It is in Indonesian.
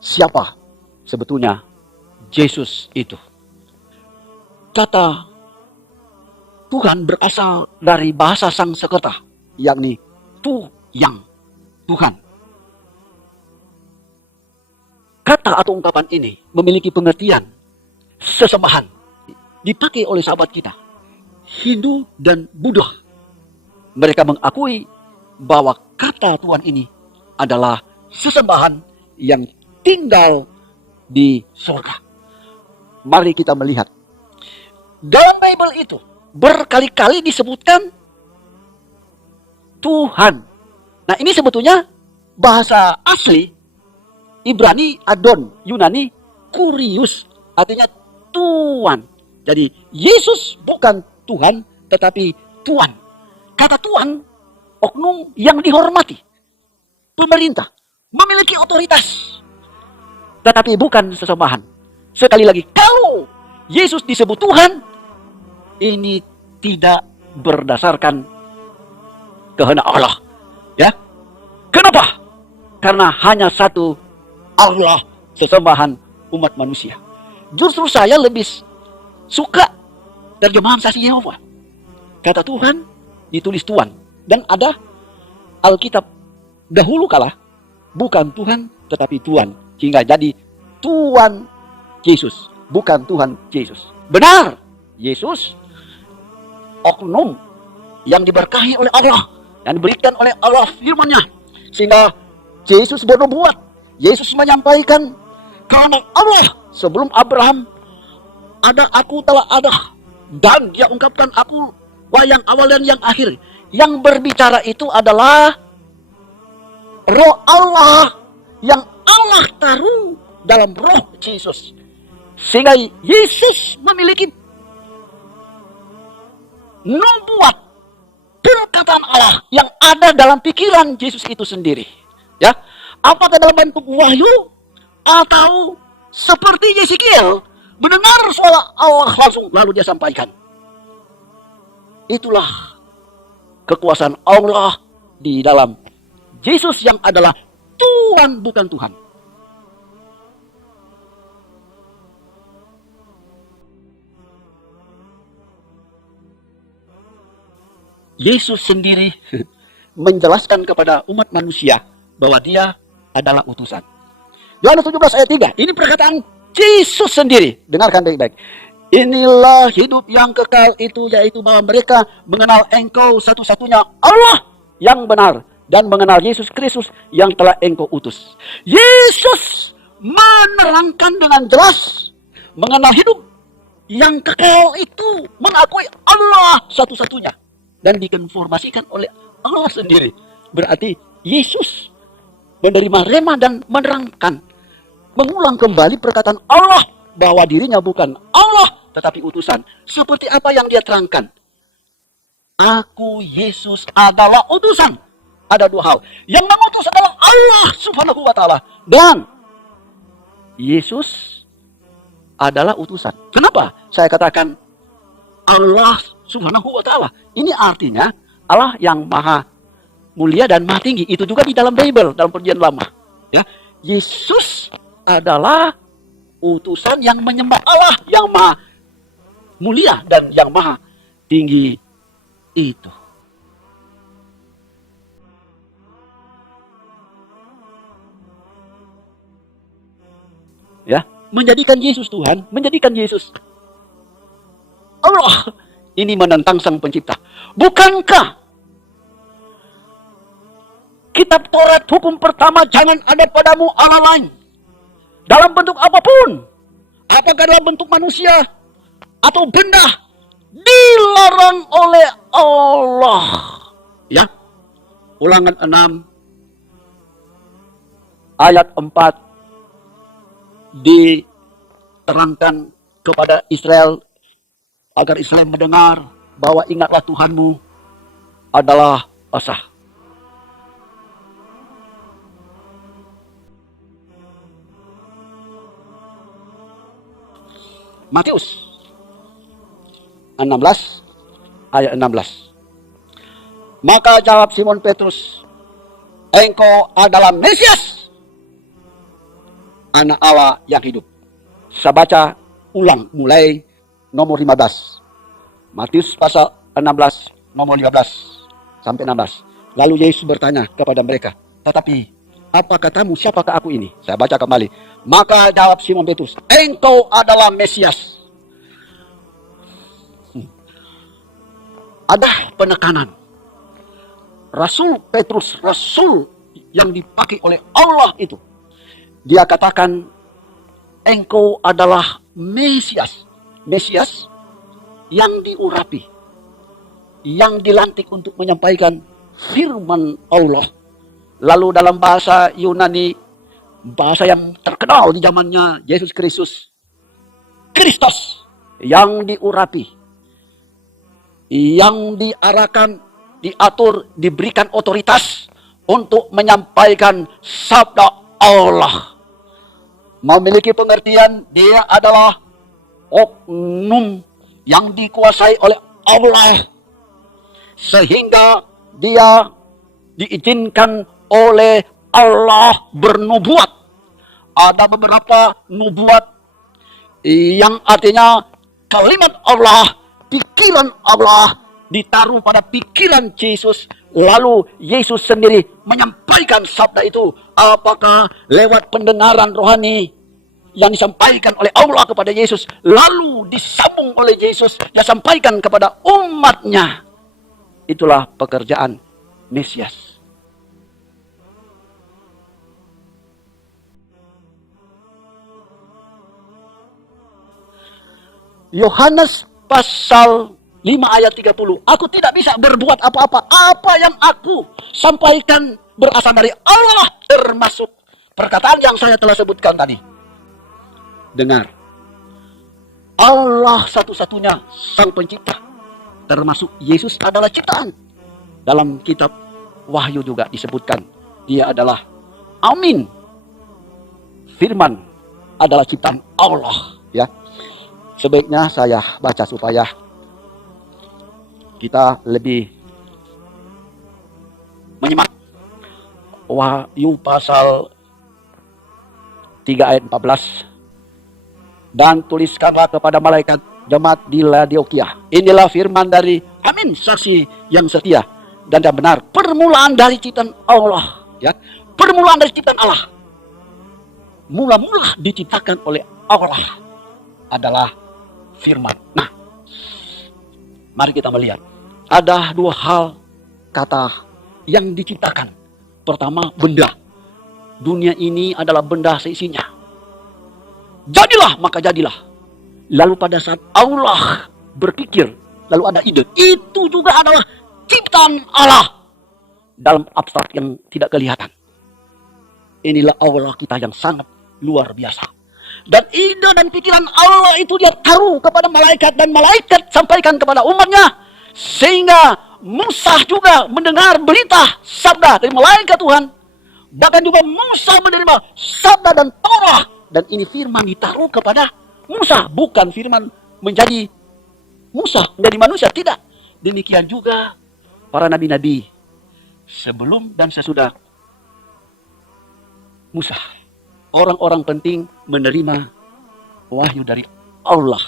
Siapa sebetulnya Yesus itu? Kata Tuhan berasal dari bahasa Sanskerta, yakni yang Tuhan. Kata atau ungkapan ini memiliki pengertian sesembahan, dipakai oleh sahabat kita, Hindu dan Buddha. Mereka mengakui bahwa kata Tuhan ini adalah sesembahan yang tinggal di surga. Mari kita melihat. Dalam Bible itu berkali-kali disebutkan Tuhan. Nah, ini sebetulnya bahasa asli Ibrani Adon, Yunani Kurios, artinya Tuhan. Jadi Yesus bukan Tuhan, tetapi Tuhan. Kata Tuhan, oknum yang dihormati. Pemerintah memiliki otoritas, tetapi bukan sesembahan. Sekali lagi, kalau Yesus disebut Tuhan, ini tidak berdasarkan kehendak Allah. Ya, kenapa? Karena hanya satu Allah, sesembahan umat manusia. Justru saya lebih suka terjemahan Saksi Yehova. Kata Tuhan ditulis Tuhan, dan ada Alkitab dahulu kala bukan Tuhan tetapi Tuhan, hingga jadi Tuhan Yesus, bukan Tuhan Yesus. Benar, Yesus oknum yang diberkahi oleh Allah, yang diberikan oleh Allah firman-Nya, sehingga Yesus bernubuat. Yesus menyampaikan, karena Allah sebelum Abraham ada, aku telah ada, dan Dia ungkapkan aku yang awal dan yang akhir. Yang berbicara itu adalah Roh Allah, yang Allah taruh dalam Roh Yesus, sehingga Yesus memiliki nubuat, perkataan Allah yang ada dalam pikiran Yesus itu sendiri. Ya, apakah dalam bentuk wahyu atau seperti Yeskiel mendengar suara Allah langsung lalu dia sampaikan. Itulah kekuasaan Allah di dalam Yesus yang adalah Tuhan bukan Tuhan. Yesus sendiri menjelaskan kepada umat manusia bahwa Dia adalah utusan. Yohanes 17 ayat 3. Ini perkataan Yesus sendiri. Dengarkan baik-baik. Inilah hidup yang kekal itu, yaitu bahwa mereka mengenal Engkau satu-satunya Allah yang benar, dan mengenal Yesus Kristus yang telah Engkau utus. Yesus menerangkan dengan jelas mengenal hidup yang kekal itu, mengakui Allah satu-satunya, dan dikonfirmasikan oleh Allah sendiri. Berarti Yesus menerima rema dan menerangkan, mengulang kembali perkataan Allah bahwa dirinya bukan Allah tetapi utusan, seperti apa yang Dia terangkan. Aku Yesus adalah utusan. Ada dua hal. Yang mengutus adalah Allah Subhanahu wa Ta'ala, dan Yesus adalah utusan. Kenapa saya katakan Allah Subhanahu wa Ta'ala? Ini artinya Allah yang maha mulia dan maha tinggi. Itu juga di dalam Bible, dalam Perjanjian Lama. Ya, Yesus adalah utusan yang menyembah Allah yang maha mulia dan yang maha tinggi itu. Ya, menjadikan Yesus Tuhan, menjadikan Yesus Allah, ini menentang Sang Pencipta. Bukankah kitab Taurat hukum pertama, jangan ada padamu Allah lain dalam bentuk apapun, apakah dalam bentuk manusia atau benda, dilarang oleh Allah. Ya, Ulangan 6 ayat 4 diterangkan kepada Israel agar Israel mendengar bahwa ingatlah Tuhanmu adalah Esa. Matius 16 ayat 16. Maka jawab Simon Petrus, engkau adalah Mesias, Anak Allah yang hidup. Saya baca ulang mulai nomor 15. Matius pasal 16 nomor 15 sampai 16. Lalu Yesus bertanya kepada mereka, tetapi apa katamu, siapakah aku ini? Saya baca kembali. Maka jawab Simon Petrus, engkau adalah Mesias. Ada penekanan. Rasul Petrus, rasul yang dipakai oleh Allah itu, dia katakan, engkau adalah Mesias. Mesias yang diurapi, yang dilantik untuk menyampaikan firman Allah. Lalu dalam bahasa Yunani, bahasa yang terkenal di zamannya Yesus Kristus, Kristos, yang diurapi, yang diarahkan, diatur, diberikan otoritas untuk menyampaikan sabda Allah. Memiliki pengertian dia adalah oknum yang dikuasai oleh Allah, sehingga dia diizinkan oleh Allah bernubuat. Ada beberapa nubuat yang artinya kalimat Allah, pikiran Allah ditaruh pada pikiran Yesus. Lalu Yesus sendiri menyampaikan sabda itu, apakah lewat pendengaran rohani yang disampaikan oleh Allah kepada Yesus, lalu disambung oleh Yesus, dia sampaikan kepada umatnya. Itulah pekerjaan Mesias. Yohanes pasal 5 ayat 30. Aku tidak bisa berbuat apa-apa. Apa yang aku sampaikan berasal dari Allah, termasuk perkataan yang saya telah sebutkan tadi. Dengar. Allah satu-satunya sang pencipta. Termasuk Yesus adalah ciptaan. Dalam kitab Wahyu juga disebutkan, dia adalah Amin. Firman adalah ciptaan Allah, ya. Sebaiknya saya baca supaya kita lebih menyimak. Wahyu pasal 3 ayat 14. Dan tuliskanlah kepada malaikat jemaat di Laodikia, inilah firman dari Amin, saksi yang setia dan yang benar, permulaan dari ciptaan Allah, ya. Permulaan dari ciptaan Allah, mula-mula diciptakan oleh Allah adalah firman. Nah, mari kita melihat ada dua hal kata yang diciptakan. Pertama, benda. Dunia ini adalah benda seisinya. Jadilah, maka jadilah. Lalu pada saat Allah berpikir, lalu ada ide, itu juga adalah ciptaan Allah dalam abstrak yang tidak kelihatan. Inilah Allah kita yang sangat luar biasa. Dan ide dan pikiran Allah itu dia taruh kepada malaikat, dan malaikat sampaikan kepada umatnya, sehingga Musa juga mendengar berita sabda dari malaikat Tuhan. Bahkan juga Musa menerima sabda dan Torah, dan ini firman ditaruh kepada Musa, bukan firman menjadi Musa, menjadi manusia, tidak. Demikian juga para nabi-nabi sebelum dan sesudah Musa, orang-orang penting menerima wahyu dari Allah.